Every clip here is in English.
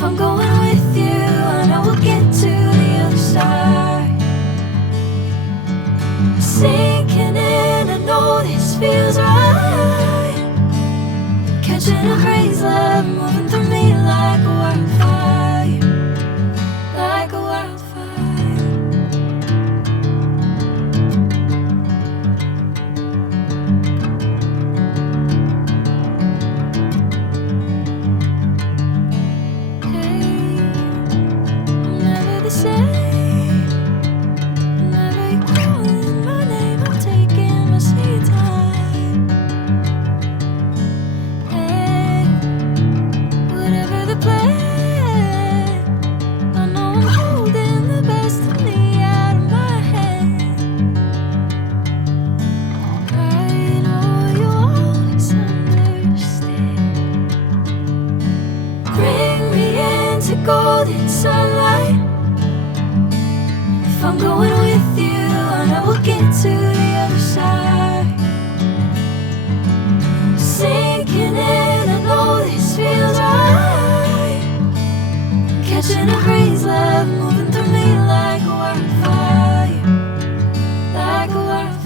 If I'm going with you, I know we'll get to the other side. Sinking in, I know this feels right. Catching a crazy love, moving through me like a wildfire, like a wildfire. Hey, I'm never the same. Whenever you're calling my name, I'm taking my sweet time. Hey, whatever the plan, I know I'm holding the best of me out of my hand. I know you'll always understand. Bring me into golden sunlight. If I'm going with you, I know we'll get to the other side. Sinking in, I know this feels right. Catching a crazy love, moving through me like a wildfire, like a wildfire.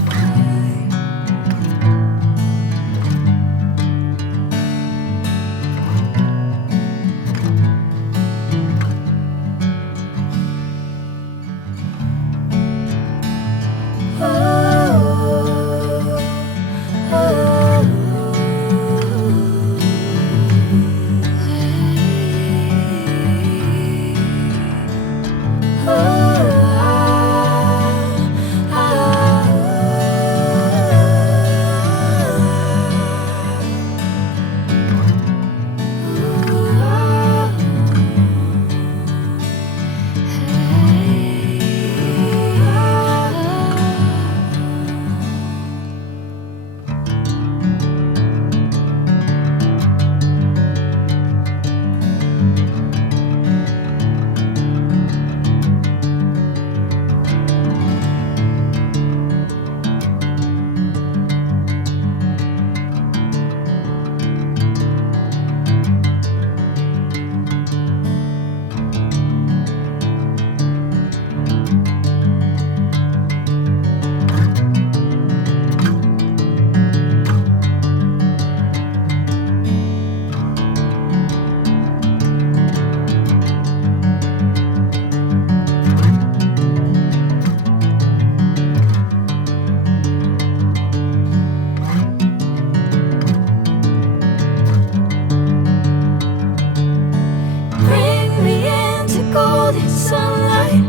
Bring me into golden sunlight.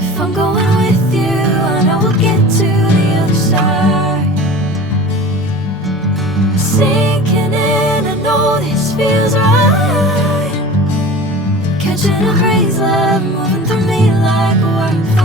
If I'm going with you, I know we'll get to the other side. Sinking in, I know this feels right. Catching a crazy love, moving through me like a wildfire.